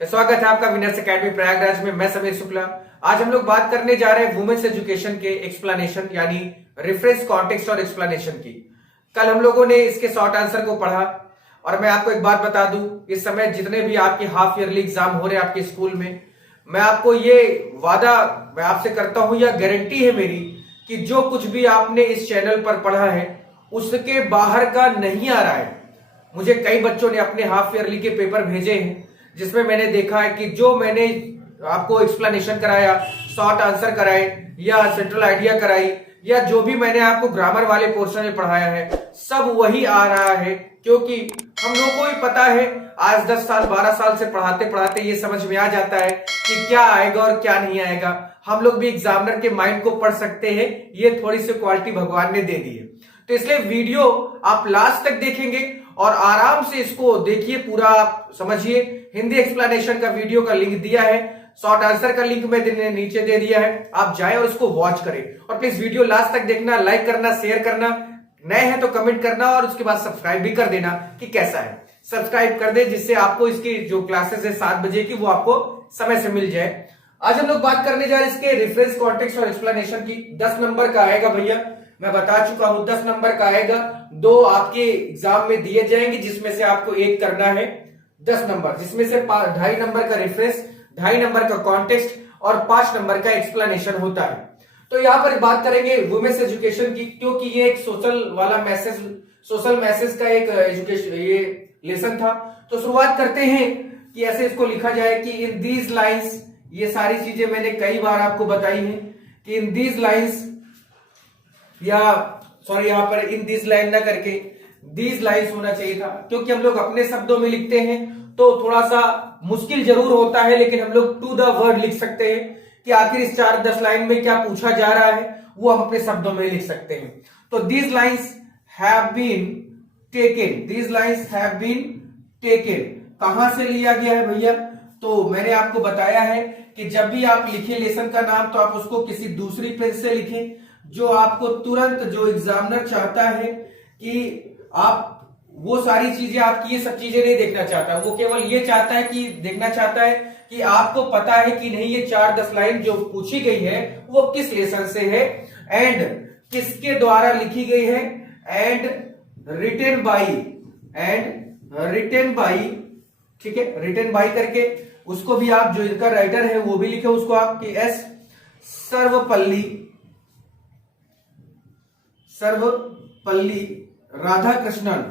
तो स्वागत है आपका विनर्स एकेडमी प्रयागराज में। मैं समीर शुक्ला। आज हम लोग बात करने जा रहे हैं वुमेन्स एजुकेशन के एक्सप्लेनेशन यानी रेफरेंस कॉन्टेक्स्ट और एक्सप्लेनेशन की। कल हम लोगों ने इसके शॉर्ट आंसर को पढ़ा और मैं आपको एक बात बता दूं, इस समय जितने भी आपके हाफ ईयरली एग्जाम हो रहे हैं आपके स्कूल में, मैं आपको ये वादा मैं आपसे करता हूं या गारंटी है मेरी कि जो कुछ भी आपने इस चैनल पर पढ़ा है उसके बाहर का नहीं आ रहा है। मुझे कई बच्चों ने अपने हाफ ईयरली के पेपर भेजे हैं जिसमें मैंने देखा है कि जो मैंने आपको एक्सप्लेनेशन कराया, शॉर्ट आंसर कराए या सेंट्रल आइडिया कराई या जो भी मैंने आपको ग्रामर वाले पोर्शन में पढ़ाया है, सब वही आ रहा है। क्योंकि हम लोगों को ही पता है, आज 10 साल 12 साल से पढ़ाते पढ़ाते ये समझ में आ जाता है कि क्या आएगा और क्या नहीं आएगा। हम लोग भी एग्जामिनर के माइंड को पढ़ सकते हैं, ये थोड़ी सी क्वालिटी भगवान ने दे दी है। तो इसलिए वीडियो आप लास्ट तक देखेंगे और आराम से इसको देखिए, पूरा आप समझिए। हिंदी एक्सप्लेनेशन का वीडियो का लिंक दिया है, शॉर्ट आंसर का लिंक मैंने नीचे दे दिया है, आप जाएं और इसको वॉच करें। और प्लीज वीडियो लास्ट तक देखना, लाइक करना, शेयर करना, नए हैं तो कमेंट करना और उसके बाद सब्सक्राइब भी कर देना कि कैसा है। सब्सक्राइब कर दे जिससे आपको इसकी जो क्लासेस है 7 बजे की वो आपको समय से मिल जाए। आज हम लोग बात करने जा रहे हैं इसके रेफरेंस कॉन्टेक्स्ट और एक्सप्लेनेशन की। 10 नंबर का आएगा भैया, मैं बता चुका हूं 10 नंबर का आएगा। 2 आपके एग्जाम में दिए जाएंगे जिसमें से आपको एक करना है 10 नंबर, जिसमें से 2.5 नंबर का रेफरेंस, 2.5 नंबर का कॉन्टेक्स्ट और 5 नंबर का एक्सप्लेनेशन होता है। तो यहां पर बात करेंगे वुमेन्स एजुकेशन की, क्योंकि ये एक सोशल मैसेज का एक एजुकेशन ये लेसन था। तो शुरुआत करते हैं कि ऐसे इसको लिखा जाए कि इन दीज लाइंस, ये सारी चीजें मैंने कई बार आपको बताई हैं कि इन दीज लाइंस, या सॉरी यहां पर इन दीज लाइन ना करके दीज लाइंस होना चाहिए था, क्योंकि हम लोग अपने शब्दों में लिखते हैं तो थोड़ा सा मुश्किल जरूर होता है, लेकिन हम लोग टू द वर्ड लिख सकते हैं कि आखिर इस 4-10 लाइन में क्या पूछा जा रहा है वो हम अपने शब्दों में लिख सकते हैं। तो these lines have been taken, these lines have been taken कहां से लिया गया है भैया? तो मैंने आपको बताया है कि जब भी आप लिखें लेसन का नाम तो आप उसको किसी दूसरी पेज से लिखें, जो आपको तुरंत, जो एग्जामिनर चाहता है कि आप वो सारी चीजें, आपकी ये सब चीजें नहीं देखना चाहता, वो केवल ये चाहता है कि देखना चाहता है कि आपको पता है कि नहीं ये 4-10 लाइन जो पूछी गई है वो किस लेसन से है एंड किसके द्वारा लिखी गई है एंड रिटेन बाई, ठीक है, रिटेन बाई करके उसको भी आप, जो इनका राइटर है वो भी लिखे, उसको आप कि एस सर्वपल्ली राधाकृष्णन,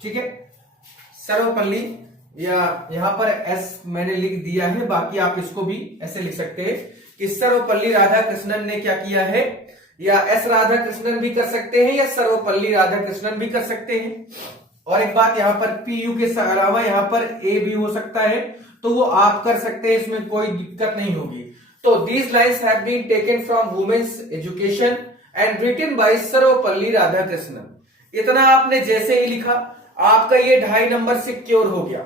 ठीक है, सर्वपल्ली, या यहां पर एस मैंने लिख दिया है, बाकी आप इसको भी ऐसे लिख सकते हैं कि सर्वपल्ली राधाकृष्णन ने क्या किया है, या एस राधाकृष्णन भी कर सकते हैं या सर्वपल्ली राधाकृष्णन भी कर सकते हैं। और एक बात, यहां पर पीयू के अलावा यहां पर ए भी हो सकता है, तो वो आप कर सकते हैं, इसमें कोई दिक्कत नहीं होगी। तो these lines have been taken from women's education and written by Sarvepalli Radhakrishnan. इतना आपने जैसे ही लिखा आपका ये 2.5 नंबर सिक्योर हो गया।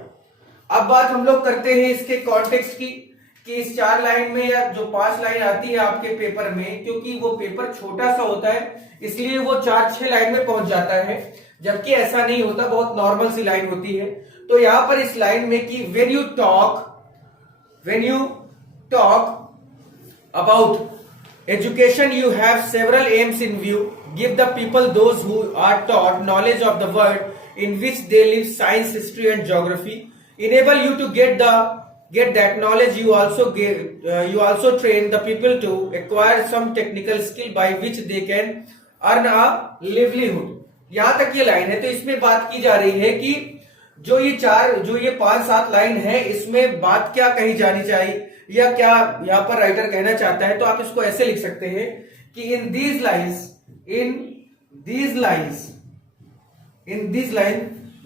अब बात हम लोग करते हैं इसके कॉन्टेक्स्ट की, कि इस 4 लाइन में या जो 5 लाइन आती है आपके पेपर में, क्योंकि वो पेपर छोटा सा होता है इसलिए वो 4-6 लाइन में पहुंच जाता है, जबकि ऐसा नहीं होता, बहुत नॉर्मल सी लाइन होती है। तो यहां पर इस लाइन में कि when you talk about education you have several aims in view. Give the people, those who are taught, knowledge of the world in which they live, science, history and geography. Enable you to get that knowledge. You also train the people to acquire some technical skill by which they can earn a livelihood. यहां तक ये line है। तो इसमें बात की जा रही है कि जो ये 5-7 लाइन है, इसमें बात क्या कही जानी चाहिए या क्या यहां पर राइटर कहना चाहता है। तो आप इसको ऐसे लिख सकते हैं कि in these line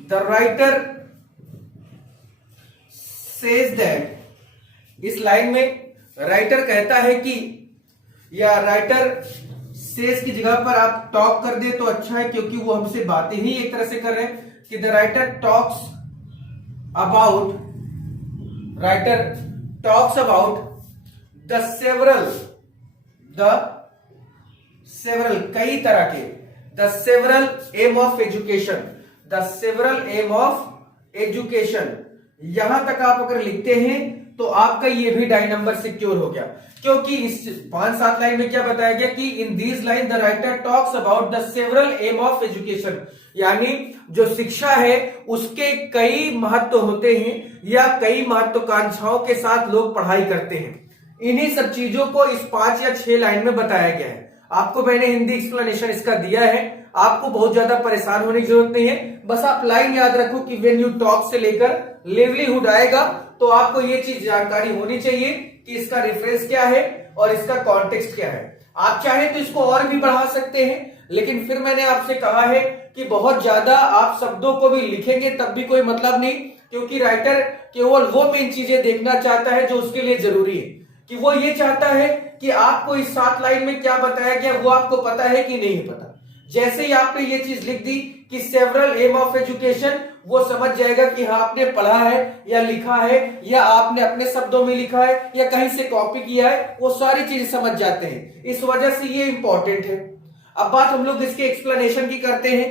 the writer says that, इस लाइन में राइटर कहता है कि, या राइटर सेज की जगह पर आप टॉक कर दे तो अच्छा है, क्योंकि वो हमसे बातें ही एक तरह से कर रहे हैं कि the writer talks about the several कई तरह के, the several aim of education, the several aim of education, यहां तक आप अगर लिखते हैं तो आपका ये भी डाई नंबर सिक्योर हो गया, क्योंकि इस 5-7 लाइन में क्या बताया गया कि in these line the writer talks about the several aim of education, यानी जो शिक्षा है उसके कई महत्व होते हैं या कई महत्वाकांक्षाओं के साथ लोग पढ़ाई करते हैं। इन्हीं सब चीजों को इस 5 या 6 लाइन में बताया गया है। आपको मैंने हिंदी एक्सप्लेनेशन इसका दिया है, आपको बहुत ज्यादा परेशान होने की जरूरत नहीं है, बस आप लाइन याद रखो कि व्हेन यू टॉक से लेकर लिवलीहुड आएगा तो आपको ये चीज जानकारी होनी चाहिए कि इसका रेफरेंस क्या है और इसका कॉन्टेक्स्ट क्या है। आप चाहे तो इसको और भी बढ़ा सकते हैं, लेकिन फिर मैंने आपसे कहा है कि बहुत ज्यादा आप शब्दों को भी लिखेंगे तब भी कोई मतलब नहीं, क्योंकि राइटर केवल वो मेन चीजें देखना चाहता है जो उसके लिए जरूरी है, कि वो ये चाहता है कि आपको इस 7 लाइन में क्या बताया गया वो आपको पता है कि नहीं पता। जैसे ही आपने ये चीज लिख दी कि सेवरल एम ऑफ एजुकेशन, वो समझ जाएगा कि हाँ आपने पढ़ा है या लिखा है या आपने अपने शब्दों में लिखा है या कहीं से कॉपी किया है, वो सारी चीजें समझ जाते हैं। इस वजह से ये इंपॉर्टेंट है। अब बात हम लोग इसके एक्सप्लेनेशन की करते हैं।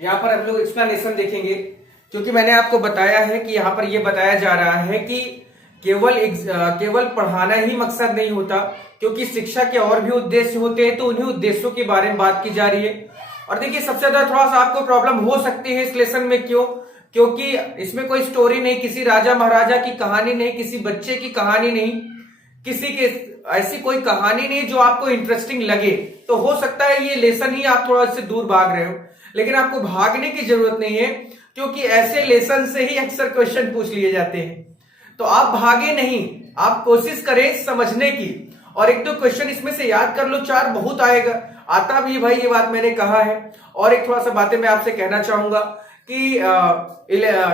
यहां पर हम लोग एक्सप्लेनेशन देखेंगे, क्योंकि मैंने आपको बताया है कि यहां पर यह बताया जा रहा है कि केवल पढ़ाना ही मकसद नहीं होता, क्योंकि शिक्षा के और भी उद्देश्य होते हैं, तो उन्हीं उद्देश्यों के बारे में बात की जा रही है। और देखिए सबसे ज्यादा थोड़ा सा आपको प्रॉब्लम हो सकती है इस लेसन में, क्यों? क्योंकि इसमें कोई स्टोरी नहीं, किसी राजा महाराजा की कहानी नहीं, किसी बच्चे की कहानी नहीं, किसी के ऐसी कोई कहानी नहीं जो आपको इंटरेस्टिंग लगे। तो हो सकता है ये लेसन ही आप थोड़ा इससे दूर भाग रहे हो, लेकिन आपको भागने की जरूरत नहीं है, क्योंकि ऐसे लेसन से ही अक्सर क्वेश्चन पूछ लिए जाते हैं। तो आप भागे नहीं, आप कोशिश करें समझने की, और 1-2 क्वेश्चन इसमें से याद कर लो, 4 बहुत आएगा, आता भी भाई, ये बात मैंने कहा है। और एक थोड़ा सा बातें मैं आपसे कहना चाहूंगा कि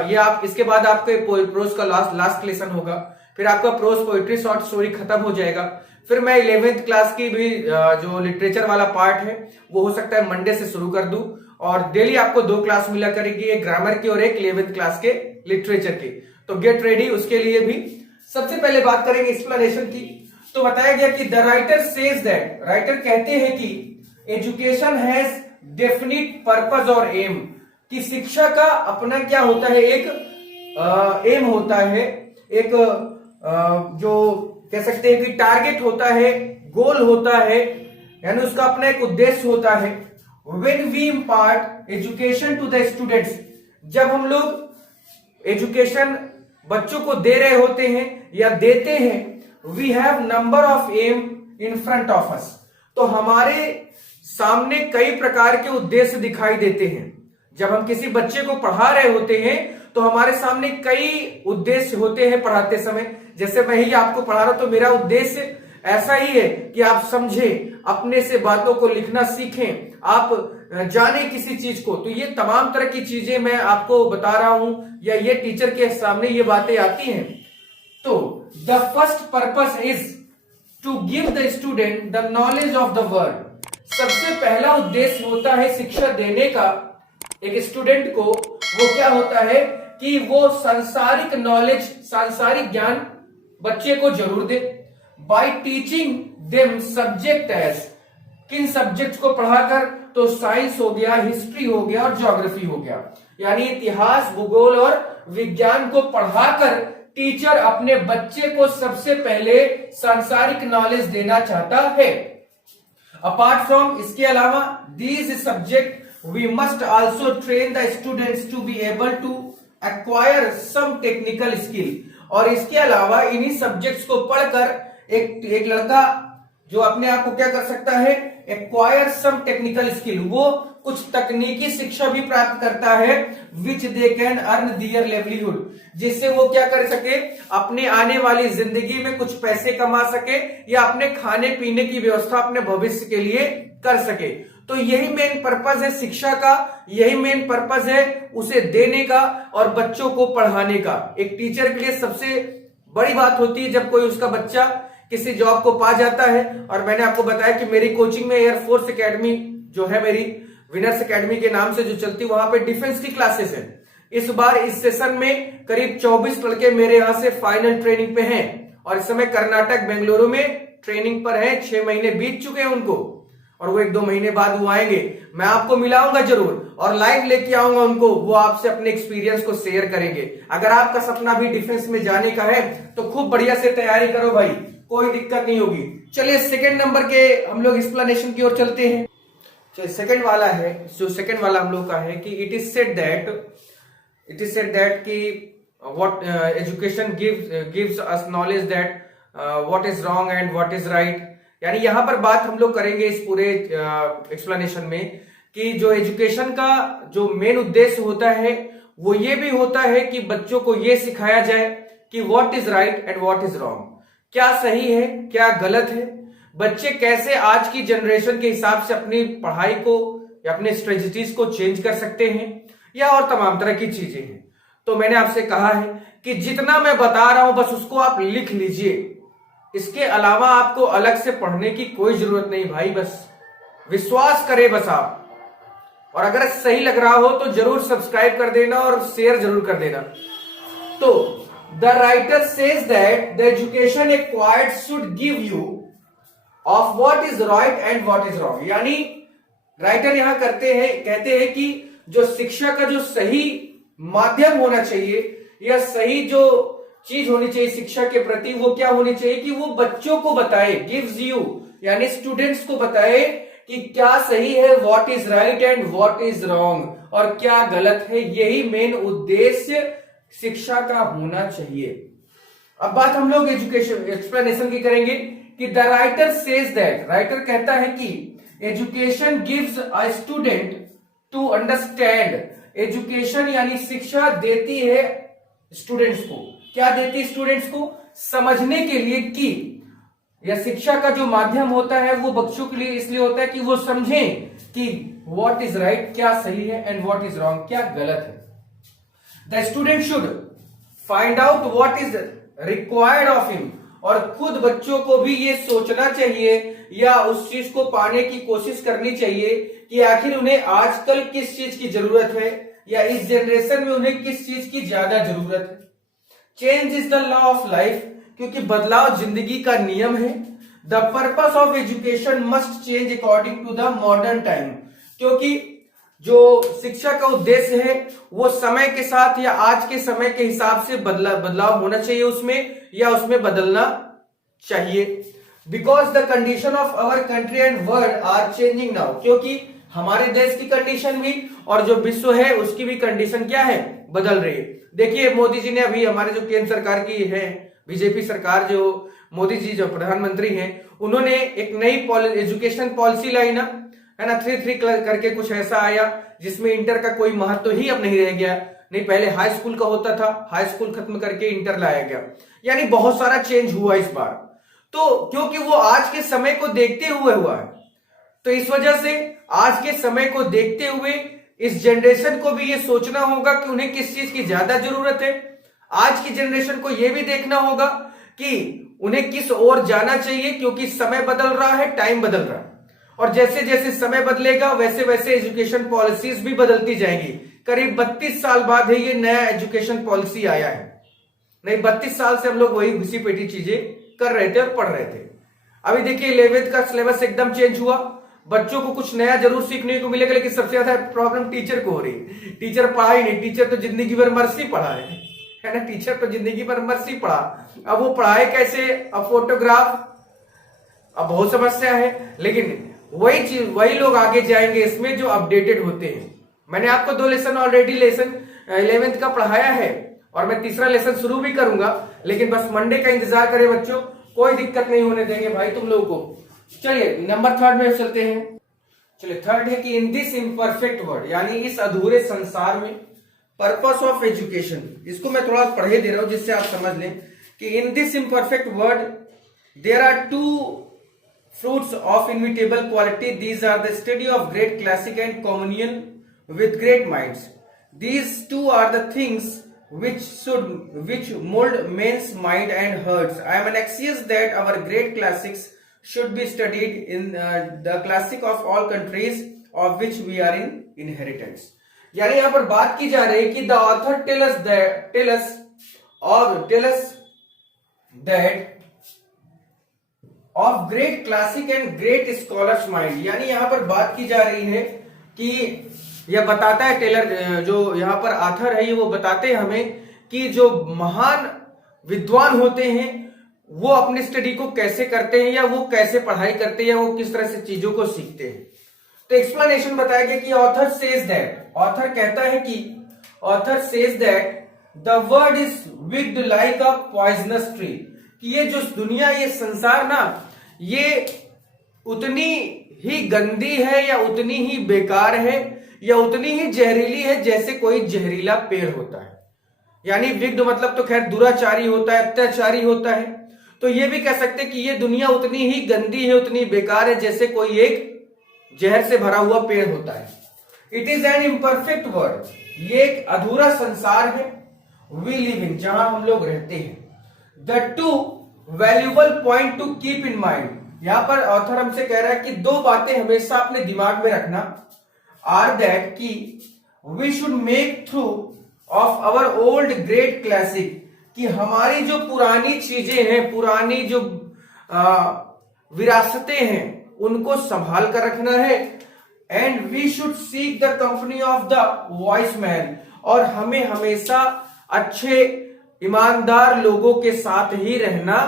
ये आप इसके बाद आपके प्रोज का लास्ट लेसन होगा, फिर आपका प्रोज पोइट्री शॉर्ट स्टोरी खत्म हो जाएगा। फिर मैं 11th क्लास की भी जो लिटरेचर वाला पार्ट है वो हो सकता है मंडे से शुरू कर दूं, और डेली आपको 2 क्लास मिला करेगी, एक ग्रामर की और एक 11th क्लास के लिटरेचर की। तो गेट रेडी उसके लिए भी। सबसे पहले बात करेंगे एक्सप्लेनेशन की। तो बताया गया कि the writer says that, writer कहते हैं कि एजुकेशन हैज डेफिनिट पर्पस और एम, कि शिक्षा का अपना क्या होता है, एक एम होता है, एक जो कह सकते हैं कि टारगेट होता है, गोल होता है, यानी उसका अपना एक उद्देश्य होता है। When we impart education to the students, जब हम लोग एजुकेशन बच्चों को दे रहे होते हैं या देते हैं, we have number of aim in front of us, तो हमारे सामने कई प्रकार के उद्देश्य दिखाई देते हैं। जब हम किसी बच्चे को पढ़ा रहे होते हैं तो हमारे सामने कई उद्देश्य होते हैं पढ़ाते समय। जैसे मैं ही आपको पढ़ा रहा हूं तो मेरा उद्देश्य ऐसा ही है कि आप समझें, अपने से बातों को लिखना सीखें, आप जाने किसी चीज को। तो ये तमाम तरह की चीजें मैं आपको बता रहा हूं, या ये टीचर के सामने ये बातें आती हैं। तो the first purpose is to give the student the knowledge of the world. सबसे पहला उद्देश्य होता है शिक्षा देने का एक स्टूडेंट को, वो क्या होता है कि वो सांसारिक नॉलेज, सांसारिक ज्ञान बच्चे को जरूर दे। By teaching them subject as, किन सब्जेक्ट्स को पढ़ाकर, तो साइंस हो गया, हिस्ट्री हो गया और ज्योग्राफी हो गया, यानी इतिहास, भूगोल और विज्ञान को पढ़ाकर टीचर अपने बच्चे को सबसे पहले सांसारिक नॉलेज देना चाहता है। अपार्ट फ्रॉम, इसके अलावा, these subject we must also train the students to be able to acquire some technical skill. और इसके अलावा इन्हीं सब्जेक्ट्स को पढ़कर एक लड़का जो अपने आप को क्या कर सकता है, एक्वायर सम टेक्निकल स्किल, वो कुछ तकनीकी शिक्षा भी प्राप्त करता है, which they can earn their livelihood, जिससे वो क्या कर सके, अपने आने वाली जिंदगी में कुछ पैसे कमा सके या अपने खाने पीने की व्यवस्था अपने भविष्य के लिए कर सके। तो यही मेन पर्पस है शिक्षा का, यही मेन पर्पस है उसे देने का और बच्चों को पढ़ाने का। एक टीचर के लिए सबसे बड़ी बात होती है जब कोई उसका बच्चा किसी जॉब को पा जाता है। और मैंने आपको बताया कि मेरी कोचिंग में एयरफोर्स एकेडमी जो है, मेरी विनर्स एकेडमी के नाम से जो चलती, वहां पे डिफेंस की क्लासेस है। इस बार इस सेशन में करीब 24 लड़के मेरे यहां से फाइनल ट्रेनिंग पे हैं, और इस समय कर्नाटक बेंगलुरु में ट्रेनिंग पर है, 6 महीने बीत चुके हैं उनको। और वो 1-2 महीने बाद वो आएंगे, मैं आपको मिलाऊंगा जरूर और लाइव लेके आऊंगा उनको, वो आपसे अपने एक्सपीरियंस को शेयर करेंगे। अगर आपका सपना भी डिफेंस में जाने का है तो खूब बढ़िया से तैयारी करो भाई, कोई दिक्कत नहीं होगी। चलिए सेकंड नंबर के हम लोग एक्सप्लेनेशन की ओर चलते हैं। चलिए सेकंड वाला है, जो सेकंड वाला हम लोग का है कि इट इज सेड दैट कि what education gives us knowledge that what is wrong and what is right। यानी यहां पर बात हम लोग करेंगे इस पूरे एक्सप्लेनेशन में कि जो एजुकेशन का जो मेन उद्देश्य होता है वो ये भी होता है कि बच्चों को ये सिखाया जाए कि what is right and what is wrong, क्या सही है क्या गलत है, बच्चे कैसे आज की जनरेशन के हिसाब से अपनी पढ़ाई को या अपने स्ट्रेटजीज को चेंज कर सकते हैं, या और तमाम तरह की चीजें हैं। तो मैंने आपसे कहा है कि जितना मैं बता रहा हूं बस उसको आप लिख लीजिए, इसके अलावा आपको अलग से पढ़ने की कोई जरूरत नहीं भाई, बस विश्वास करें बस आप। और अगर सही लग रहा हो तो जरूर सब्सक्राइब कर देना और शेयर जरूर कर देना। तो the writer says that the education acquired should give you of what is right and what is wrong. यानी राइटर यहां कहते हैं कि जो शिक्षा का जो सही माध्यम होना चाहिए या सही जो चीज होनी चाहिए शिक्षा के प्रति, वो क्या होनी चाहिए कि वो बच्चों को बताए, गिव्स यू यानी स्टूडेंट्स को बताए कि क्या सही है, what is right and what is wrong, और क्या गलत है। यही मेन उद्देश्य शिक्षा का होना चाहिए। अब बात हम लोग एजुकेशन एक्सप्लेनेशन की करेंगे कि the writer says that, writer कहता है कि education gives a student to understand. Education यानी शिक्षा देती है स्टूडेंट्स को, क्या देती है स्टूडेंट्स को, समझने के लिए कि यह शिक्षा का जो माध्यम होता है वो बच्चों के लिए इसलिए होता है कि वो समझें कि व्हाट इज राइट क्या सही है एंड व्हाट इज रॉन्ग क्या गलत है। The student should find out what is required of him, और खुद बच्चों को भी ये सोचना चाहिए या उस चीज को पाने की कोशिश करनी चाहिए कि आखिर उन्हें आजकल किस चीज की जरूरत है या इस जनरेशन में उन्हें किस चीज की ज्यादा जरूरत है। Change is the law of life, क्योंकि बदलाव जिंदगी का नियम है। The purpose of education must change according to the modern time, क्योंकि जो शिक्षा का उद्देश्य है वो समय के साथ या आज के समय के हिसाब से बदलाव होना चाहिए उसमें, या उसमें बदलना चाहिए। Because the condition of our country and world are changing now, क्योंकि हमारे देश की कंडीशन भी और जो विश्व है उसकी भी कंडीशन क्या है, बदल रही है। देखिए मोदी जी ने अभी हमारे जो केंद्र सरकार की है बीजेपी सरकार, जो मोदी जी जो प्रधानमंत्री हैं, उन्होंने एक नई एजुकेशन पॉलिसी लाई ना, है ना, 3-3 करके कुछ ऐसा आया जिसमें इंटर का कोई महत्व ही अब नहीं रह गया। नहीं पहले हाई स्कूल का होता था, हाई स्कूल खत्म करके इंटर लाया गया, यानी बहुत सारा चेंज हुआ इस बार। तो क्योंकि वो आज के समय को देखते हुए हुआ है, तो इस वजह से आज के समय को देखते हुए इस जनरेशन को भी ये सोचना होगा कि उन्हें किस चीज की ज्यादा जरूरत है। आज की जनरेशन को यह भी देखना होगा कि उन्हें किस ओर जाना चाहिए, क्योंकि समय बदल रहा है, टाइम बदल रहा है, और जैसे जैसे समय बदलेगा वैसे वैसे एजुकेशन पॉलिसीज भी बदलती जाएंगी। करीब 32 साल बाद है ये नया एजुकेशन पॉलिसी आया है, नहीं 32 साल से हम लोग वही घुसी पेटी चीजें कर रहे थे और पढ़ रहे थे। अभी देखिए 11th का सिलेबस एकदम चेंज हुआ, बच्चों को कुछ नया जरूर सीखने को मिलेगा, लेकिन सबसे ज्यादा प्रॉब्लम टीचर को हो रही है। टीचर पढ़ा ही नहीं, टीचर तो जिंदगी भर मर्सी पढ़ा है ना, टीचर तो जिंदगी भर मर्सी पढ़ा, अब वो पढ़ाए कैसे, अब फोटोग्राफ, अब बहुत समस्या है। लेकिन वही चीज वही लोग आगे जाएंगे इसमें जो अपडेटेड होते हैं। मैंने आपको 2 लेसन ऑलरेडी लेसन 11th का पढ़ाया है और मैं तीसरा लेसन शुरू भी करूंगा, लेकिन बस मंडे का इंतजार करें बच्चों, कोई दिक्कत नहीं होने देंगे भाई तुम लोगों को। चलिए नंबर 3 में चलते हैं। चलिए 3 है कि इन दिस इम्परफेक्ट वर्ल्ड, यानी इस अधूरे संसार में पर्पस ऑफ एजुकेशन, इसको मैं थोड़ा पढ़े दे रहा हूं जिससे आप समझ लें कि in this imperfect world there are 2 fruits of immutable quality. These are the study of great classic and communion with great minds. These two are the things which mold men's mind and hearts. I am anxious that our great classics should be studied in the classic of all countries of which we are in inheritance. यानी यहाँ पर बात की जा रही है कि the author tell us that of great classic and great scholars mind, यानी यहां पर बात की जा रही है कि यह बताता है टेलर, जो यहां पर आथर है, ये वो बताते हैं हमें कि जो महान विद्वान होते हैं वो अपनी स्टडी को कैसे करते हैं, या वो कैसे पढ़ाई करते हैं, या वो किस तरह से चीजों को सीखते हैं। तो एक्सप्लेनेशन बताया गया कि ऑथर सेज दैट, ऑथर कहता है कि author says that the world is wicked like a poisonous tree, कि ये जो दुनिया, ये संसार ना, ये उतनी ही गंदी है या उतनी ही बेकार है या उतनी ही जहरीली है जैसे कोई जहरीला पेड़ होता है। यानी विक्ड मतलब तो खैर दुराचारी होता है, अत्याचारी होता है, तो ये भी कह सकते हैं कि ये दुनिया उतनी ही गंदी है, उतनी बेकार है जैसे कोई एक जहर से भरा हुआ पेड़ होता है। It is an imperfect world, ये एक अधूरा संसार है। वी लिव इन, जहां हम लोग रहते हैं। The two valuable point two keep in mind, यहां पर ऑथर हमसे कह रहा है कि दो बातें हमेशा अपने दिमाग में रखना, आर दैट कि we should make through of our old great classic, कि हमारी जो पुरानी चीजें हैं, पुरानी जो विरासतें हैं, उनको संभाल कर रखना है। And we should seek the company of the wise man, और हमें हमेशा अच्छे ईमानदार लोगों के साथ ही रहना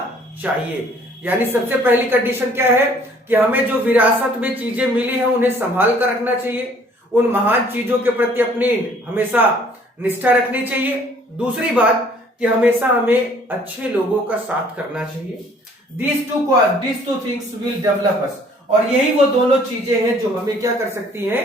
चाहिए। यानी सबसे पहली कंडीशन क्या है कि हमें जो विरासत में चीजें मिली हैं उन्हें संभाल कर रखना चाहिए, उन महान चीजों के प्रति अपनी हमेशा निष्ठा रखनी चाहिए। दूसरी बात कि हमेशा हमें अच्छे लोगों का साथ करना चाहिए। These two things will develop us, और यही वो दोनों चीजें हैं जो हमें क्या कर सकती हैं,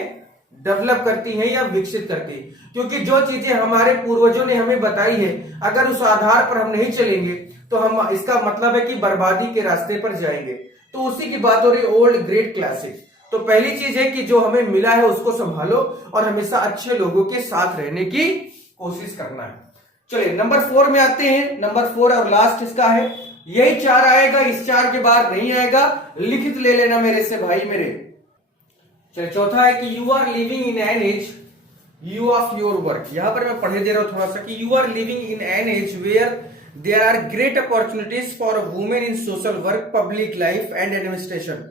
डेवलप करती हैं या विकसित करती हैं। क्योंकि जो चीजें हमारे पूर्वजों ने हमें बताई है, अगर उस आधार पर हम नहीं चलेंगे तो हम, इसका मतलब है कि बर्बादी के रास्ते पर जाएंगे। तो उसी की बात हो रही ओल्ड ग्रेट क्लासिक। तो पहली चीज है कि जो हमें मिला है उसको संभालो और हमेशा अच्छे लोगों के साथ रहने की कोशिश करना है। चलिए नंबर 4 में आते हैं। नंबर 4 और लास्ट इसका है, यही 4 आएगा, इस 4 के बाद नहीं आएगा, लिखित ले लेना मेरे से भाई मेरे। चलिए चौथा है कि you are living in an age you of your work. यहां पर मैं पढ़े दे रहा हूं थोड़ा सा कि you are living in an age where there are great opportunities for women in social work, public life and administration.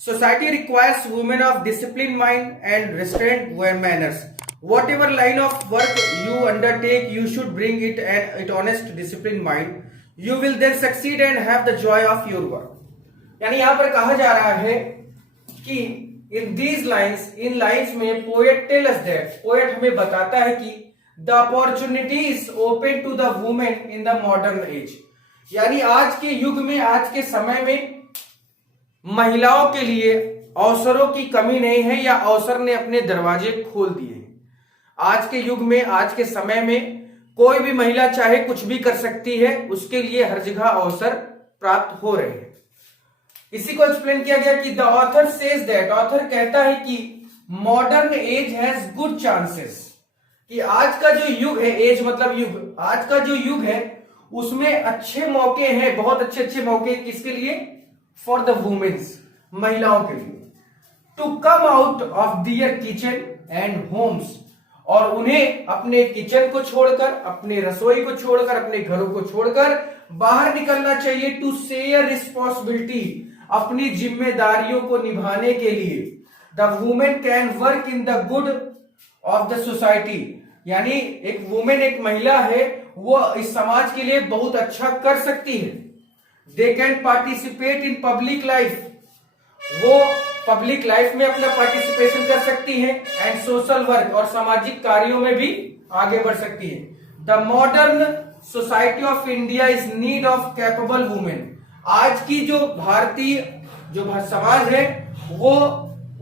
Society requires women of discipline mind and restraint manners. Whatever line of work you undertake, you should bring it an honest, disciplined mind. You will then succeed and have the joy of your work. यानी यहां पर कहा जा रहा है कि in these lines, in lines में poet tell us that, poet हमें बताता है कि the opportunity is open to the women in the modern age. यानी आज के युग में, आज के समय में महिलाओं के लिए अवसरों की कमी नहीं है, या अवसर ने अपने दरवाजे खोल दिए हैं। आज के युग में, आज के समय में कोई भी महिला चाहे कुछ भी कर सकती है, उसके लिए हर जगह अवसर प्राप्त हो रहे हैं। इसी को एक्सप्लेन किया गया कि the author says that, author कहता है कि modern age has good chances, कि आज का जो युग है, एज मतलब युग, आज का जो युग है उसमें अच्छे मौके हैं, बहुत अच्छे अच्छे मौके किसके लिए, फॉर द वुमेन्स, महिलाओं के लिए, to come out of their kitchen and homes, और उन्हें अपने किचन को छोड़कर, अपने रसोई को छोड़कर, अपने घरों को छोड़कर बाहर निकलना चाहिए, टू शेयर रिस्पॉन्सिबिलिटी, अपनी जिम्मेदारियों को निभाने के लिए। The women can work in the good of the society, यानी एक वुमेन, एक महिला है, वो इस समाज के लिए बहुत अच्छा कर सकती है। They can participate in public life, वो पब्लिक लाइफ में अपना पार्टिसिपेशन कर सकती है, एंड सोशल वर्क, और सामाजिक कार्यों में भी आगे बढ़ सकती है। The modern society of India is need of capable women, आज की जो भारतीय जो समाज है वो,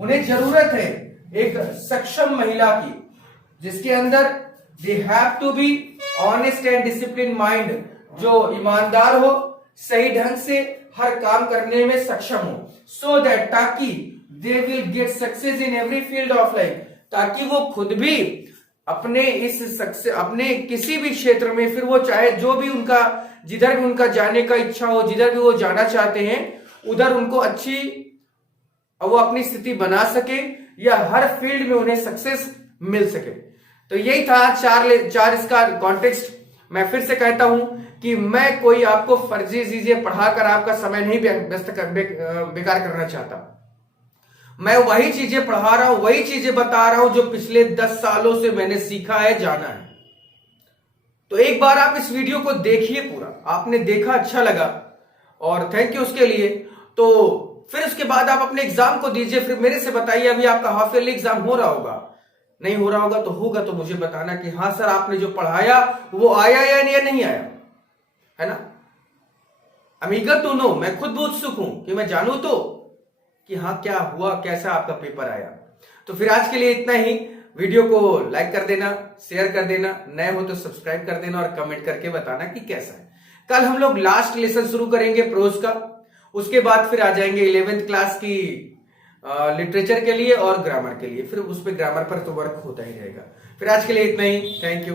उन्हें जरूरत है एक सक्षम महिला की, जिसके अंदर they have to be honest and discipline mind, जो ईमानदार हो, सही ढंग से हर काम करने में सक्षम हो, सो दैट, ताकि they will get success in every field of life, ताकि वो खुद भी अपने अपने किसी भी क्षेत्र में, फिर वो चाहे जो भी उनका, जिधर भी उनका जाने का इच्छा हो, जिधर भी वो जाना चाहते हैं, उधर उनको अच्छी वो अपनी स्थिति बना सके, या हर फील्ड में उन्हें सक्सेस मिल सके। तो यही था चार इसका कॉन्टेक्स्ट। मैं फिर से कहता हूं कि मैं कोई आपको फर्जी चीजें पढ़ाकर आपका समय नहीं बेकार करना चाहता। मैं वही चीजें पढ़ा रहा हूं, वही चीजें बता रहा हूं जो पिछले 10 सालों से मैंने सीखा है, जाना है। तो एक बार आप इस वीडियो को देखिए पूरा, आपने देखा अच्छा लगा और थैंक यू उसके लिए। तो फिर उसके बाद आप अपने एग्जाम को दीजिए, फिर मेरे से बताइए अभी आपका हाफ ईयरली एग्जाम हो रहा होगा, नहीं हो रहा होगा तो होगा, तो मुझे बताना कि हाँ सर आपने जो पढ़ाया वो आया या नहीं आया, है ना। I'm eager to know, मैं खुद बहुत उत्सुक हूं कि मैं जानूं तो कि हाँ क्या हुआ, कैसा आपका पेपर आया। तो फिर आज के लिए इतना ही। वीडियो को लाइक कर देना, शेयर कर देना, नए हो तो सब्सक्राइब कर देना और कमेंट करके बताना कि कैसा है। कल हम लोग लास्ट लेसन शुरू करेंगे प्रोज का, उसके बाद फिर आ जाएंगे 11th क्लास की लिटरेचर के लिए और ग्रामर के लिए। फिर उस पर ग्रामर पर तो वर्क होता ही रहेगा। फिर आज के लिए इतना ही, थैंक यू।